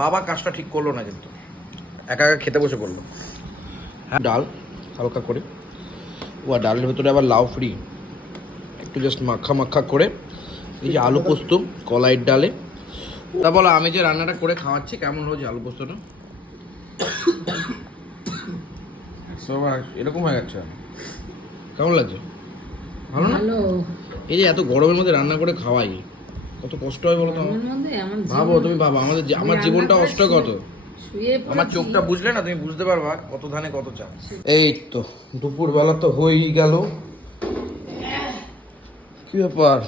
বাবা কাজটা ঠিক করল না কিন্তু। একা একা খেতে বসে পড়ল। হ্যাঁ ডাল হালকা করে। ও আর ডালের ভেতরে আবার লাউ ফ্রি। একটু জাস্ট মাখা মাখা করে। এই যে আলু পোস্ত কলাইয়ের ডালে। তা বলো আমি যে রান্নাটা করে খাওয়াচ্ছি কেমন হয়েছে আলু পোস্তটা? এরকম হয়ে যাচ্ছে কেমন লাগছে? ভালো না? এই যে এত গরমের মধ্যে রান্না করে খাওয়াই। কত কষ্ট হয় বলো তো ভাবো তুমি ভাবো আমাদের আমার জীবনটা কষ্ট কত আমার চোখটা বুঝলে না তুমি বুঝতে পারবা কত ধানে কত চাপ এই তো দুপুর বেলা তো হয়েই গেল। কি ব্যাপার?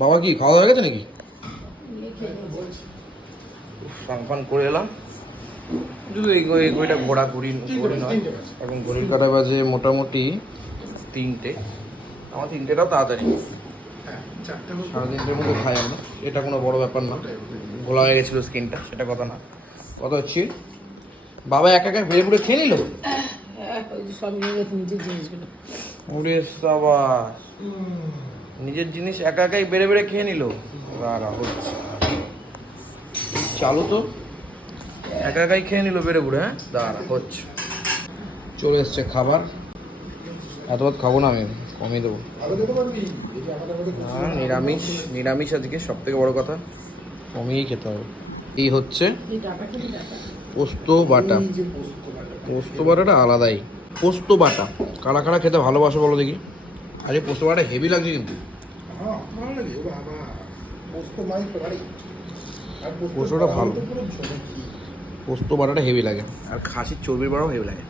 বাবা কি খাওয়া দাওয়া গেছে নাকি? ফান ফান করে এলাম। শুধু এই এই ঘড়িটা ঘোরা ঘুরি ঘড়ি নয় এখন ঘড়ির কাটা বাজে মোটামুটি। তিনটে। আমার তিনটেটাও তাড়াতাড়ি। সাড়ে তিনটের মতো খাই আমরা। এটা কোনো বড় ব্যাপার না। ঘোলা হয়ে গেছিল স্কিনটা, সেটা কথা না। কথা হচ্ছে, বাবা একা একা ভেড়ে ভুড়ে খেয়ে নিল? সব নিজের নিজের জিনিস একা একাই বেড়ে বেড়ে খেয়ে নিল? হচ্ছে। চালু তো। একা একাই খেয়ে নিল বেড়ে বুড়ে হ্যাঁ? দাঁড়া, হচ্ছে। চলে এসছে খাবার। এত খাব না আমি। কমিয়ে দেবো। নিরামিষ নিরামিষ আজকে সব থেকে বড় কথা, কমিয়েই খেতে হবে। এই হচ্ছে পোস্ত বাটা। পোস্ত বাটাটা আলাদাই। পোস্ত বাটা। কারা কারা খেতে ভালোবাসো বলো দেখি। আরে পোস্ত বাটা হেভি লাগছে কিন্তু। পোস্তটা ভালো। পোস্ত বাটাটা হেভি লাগে। আর খাসির চর্বির বাটাও হেভি লাগে।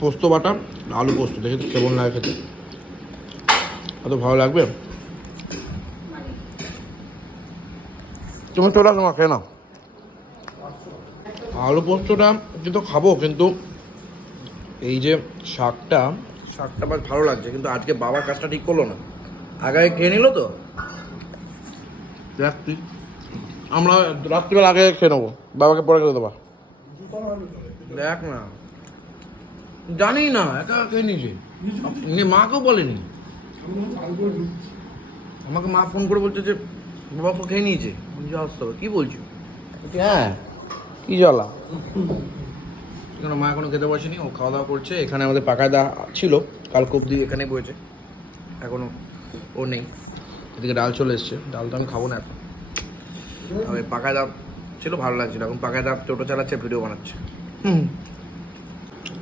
পোস্ত বাটা, আলু পোস্ত, দেখে কেমন লাগে খেতে। এত ভালো লাগবে? তুমি চলে মা খেয়ে নাও। আলু পোস্তটা কিন্তু খাব, কিন্তু এই যে শাকটা শাকটা বেশ ভালো লাগছে, কিন্তু আজকে বাবার কাজটা ঠিক করল না। আগে খেয়ে নিল তো? দেখ আমরা রাত্রিবেলা আগে খেয়ে নেব। বাবাকে পরে খেতে দেবা। দেখ না। জানি না একা একা খেয়ে নিয়েছে নি মাকেও বলেনি। আমাকে মা ফোন করে বলছে যে বাবা তো খেয়ে নিয়েছে। বুঝে আসতে হবে। কী বলছো? হ্যাঁ কি জ্বালা? এখানে মা এখনও খেতে বসেনি? ও খাওয়া দাওয়া করছে। এখানে আমাদের পাকায়দা ছিল। কাল অব্দি এখানে বয়েছে। এখনও ও নেই। এদিকে ডাল চলে এসছে। ডাল তো আমি খাব না এখন। আমি পাকায়দা ছিল, ভালো লাগছিল। এখন পাকায়দা টোটো চালাচ্ছে, ভিডিও বানাচ্ছে। হুম।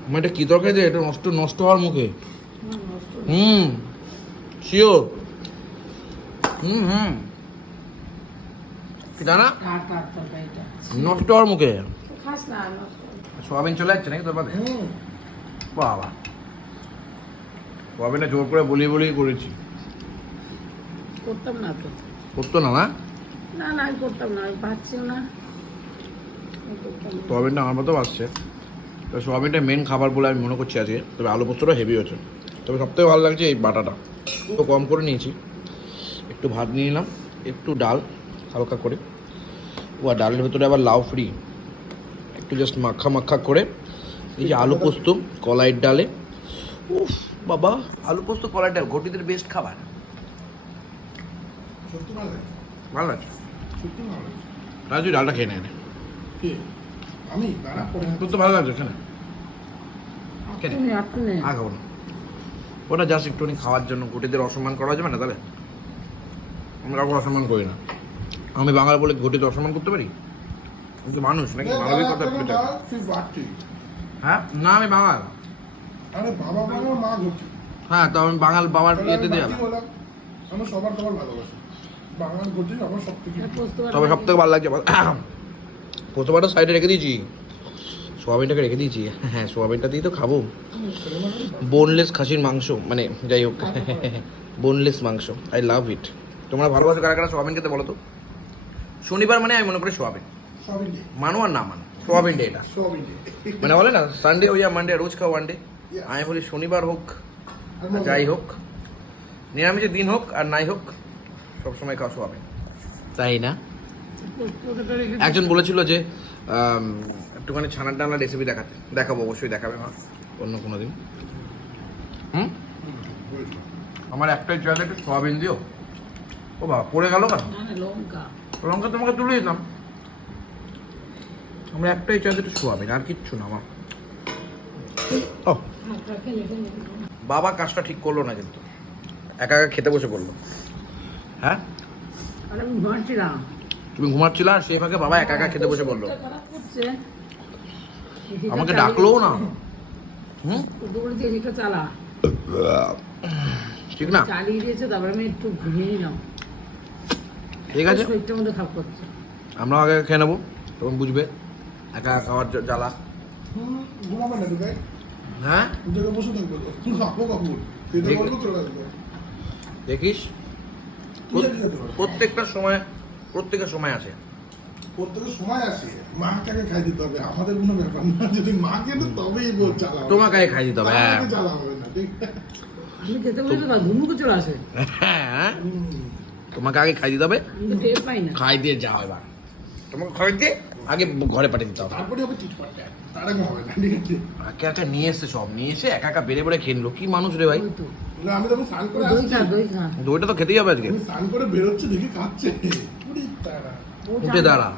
আমার এটা কী দরকার যে এটা নষ্ট নষ্ট হওয়ার মুখে? হুম শিওর হুম হুম। কি তরকারিটা নষ্ট হওয়ার মুখে। খাস না নষ্ট। সোয়াবিন চলে যাচ্ছে নাকি তোর পাতে বাবা। সোয়াবিনটা জোর করে বলিয়ে বলিয়ে করেছি। করতাম না তো। করতো না না না না করতাম না আমি না। সোয়াবিনটা আমার মতো আসছে তো সোয়াবিনটা মেন খাবার বলে আমি মনে করছি আজকে। তবে আলু পোস্তটা হেভি হচ্ছে তবে সবথেকে ভালো লাগছে এই বাটাটা। একটু কম করে নিয়েছি। একটু ভাত নিয়ে নিলাম। একটু ডাল হালকা করে। ও আর ডালের ভেতরে আবার লাউ ফ্রি। একটু জাস্ট মাখা মাখা করে। এই যে আলু পোস্ত কলাইয়ের ডালে। উফ বাবা! আলু পোস্ত কলাইয়ের ডাল ঘটিদের বেস্ট খাবার। ভালো লাগছে? রাজু ডালটা খেয়ে নেয় আমি তারা পরে তোর তো ভালো লাগছে এখানে নে। ওটা জাস্ট একটুখানি খাওয়ার জন্য ঘটিদের অসম্মান করা যাবে না তাহলে? আমি কাউকে অসম্মান করি না। আমি বাঙাল বলে ঘটিতে অসম্মান করতে পারি? আমি তো মানুষ নাকি? মানবিকতা হ্যাঁ? না আমি বাঙাল। আরে বাবা বাবা মা ঘুরছে হ্যাঁ তো আমি বাঙাল বাবার ইয়েতে দেওয়া সবার সবার ভালোবাসি। আমার সব থেকে তবে সব থেকে ভালো লাগছে প্রথমটা সাইডে রেখে দিয়েছি। সোয়াবিনটাকে রেখে দিয়েছি। হ্যাঁ সোয়াবিনটা দিয়ে তো খাব। বোনলেস খাসির মাংস মানে যাই হোক। বোনলেস মাংস আই লাভ ইট তোমরা ভালোবাসো কারা কারা সোয়াবিন খেতে বলো তো? শনিবার মানে আমি মনে করি সোয়াবিন। মানো আর না মানো? সোয়াবিন ডে এটা। মানে বলে না সানডে হইয়া মানডে রোজ খাও ওয়ান ডে আমি বলি শনিবার হোক যাই হোক। নিরামিষের দিন হোক আর নাই হোক সবসময় খাও সোয়াবিন। তাই না? একজন বলেছিল যে একটুখানি ছানার ডালনা রেসিপি দেখাতে। দেখাবো অবশ্যই দেখাবে মা অন্য কোনো দিন হুম? আমার একটাই চাইলে একটু সোয়াবিন দিও। ও বাবা পড়ে গেল কেন? লঙ্কা। লঙ্কা তোমাকে তুলে দিতাম। আমার একটাই চাই একটু সোয়াবিন আর কিচ্ছু না আমার ও। বাবা কাজটা ঠিক করল না কিন্তু। একা একা খেতে বসে পড়ল। হ্যাঁ? আমি তুমি ঘুমাচ্ছিলে আর সেই ফাঁকে বাবা একা একা খেতে বসে বলল। আমাকে ডাকলোও না। হুম? চালা ঠিক না? চালিয়ে দিয়েছে তারপরে আমি একটু ঠিক আছে। শরীরটার মধ্যে করছে আগে খেয়ে নেব, তখন বুঝবে। একা খাওয়ার জ্বালা। হ্যাঁ? দেখিস। প্রত্যেকটা সময় প্রত্যেকের সময় আছে। প্রত্যেকের সময় আসে মাকে খাই দিতে হবে আমাদের কোনো ব্যাপার না। যদি তবেই চালা তোমাকে খাই দিতে হবে হ্যাঁ। চালা হবে না ঠিক? আমি খেতে চলে আসে। হ্যাঁ তোমাকে আগে খাই দিতে হবে। আমি তো টের পাই না। খাই দিয়ে যাও এবার। তোমাকে খাই দিয়ে আগে ঘরে পাঠিয়ে দিতে হবে। তারপরে হবে একা একা নিয়ে এসে সব নিয়ে এসে একা একা বেড়ে বেড়ে খেয়ে নিলো। কি মানুষ রে ভাই? দইটা তো খেতেই হবে আজকে। স্নান করে বেরোচ্ছে দেখি খাচ্ছে। উঠে দাঁড়া।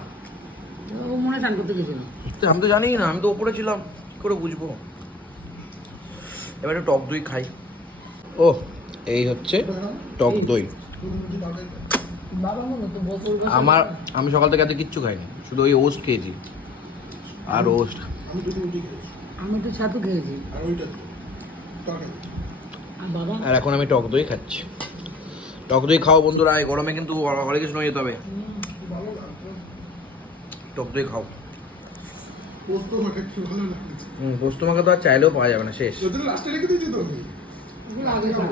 ও মনে করতে গেছিল। তো আমি তো জানি না আমি তো ওপরে ছিলাম কি করে বুঝব? এবার একটু টক দই খাই। ও এই হচ্ছে টক দই। আমার আমি সকাল থেকে এত কিচ্ছু খাইনি শুধু ওই ওস্ট খেয়েছি। আর ওস্ট আমি তো ছাতু খেয়েছি। আর ওইটা তো তরকারি আর বাবা? আর এখন আমি টক দই খাচ্ছি। টক দই খাও বন্ধুরা এই গরমে কিন্তু হরে কিছু হয়ে যেতে হবে। টক দই খাও। পোস্ত মাখা কি ভালো লাগছে। হুম পোস্ত মাখা তো আর চাইলেও পাওয়া যাবে না শেষ। ওদের লাস্টে রেখে দিয়েছি তো আগে খাব।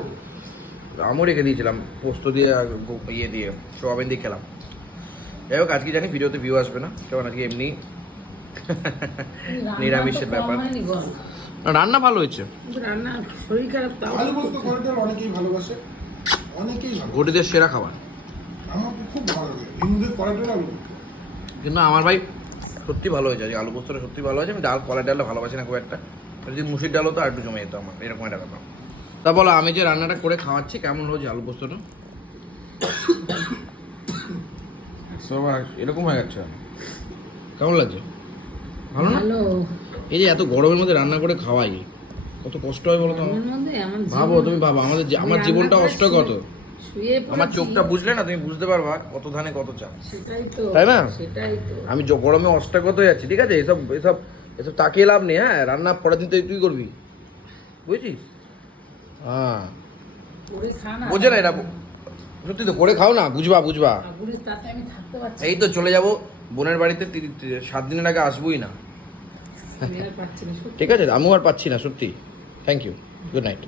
আমিও রেখে দিয়েছিলাম পোস্ত দিয়ে আর ইয়ে দিয়ে সোয়াবিন দিয়ে খেলাম। যাই হোক আজকে জানি ভিডিওতে ভিউ আসবে না কারণ আজকে এমনি নিরামিষের ব্যাপার। না, রান্না ভালো হয়েছে। কিন্তু রান্না শরীর খারাপ তাও আলু পোস্ত করিডোর অনেকেই ভালোবাসে অনেকেই ঘটিদের সেরা খাবার। আমার খুব ভালো লাগে। হিন্দুদের পোস্ত। কিন্তু আমার ভাই সত্যি ভালো হয়েছে। আজকে আলু পোস্তটা সত্যি ভালো হয়েছে। আমি ডাল কলা ডালটা ভালোবাসি না খুব একটা। যদি মুসির ডাল হতো আর একটু জমে যেত আমার। এরকম একটা ব্যাপার। তা বলো আমি যে রান্নাটা করে খাওয়াচ্ছি কেমন হয়েছে আলু পোস্তটা? এরকম হয়ে যাচ্ছে কেমন লাগছে? ভালো না? এই যে এত গরমের মধ্যে রান্না করে খাওয়াই কত কষ্ট হয় বলো তো ভাবো তুমি ভাবো আমাদের আমার জীবনটা কষ্ট কত শুয়ে আমার চোখটা বুঝলে না তুমি বুঝতে পারবা কত ধানে কত চাপ সেটাই তো তাই না? সেটাই তো। আমি গরমে অষ্টাগত হয়ে যাচ্ছি ঠিক আছে? এসব এসব এসব তাকিয়ে লাভ নেই হ্যাঁ? রান্না পরের দিন তো তুই করবি। বুঝছিস? হ্যাঁ। বোঝে না এটা সত্যি তো করে খাও না বুঝবা বুঝবা। আমি এই তো চলে যাব বোনের বাড়িতে সাত দিনের আগে আসবোই না। ঠিক আছে আমিও আর পাচ্ছি না সত্যি। Thank you good night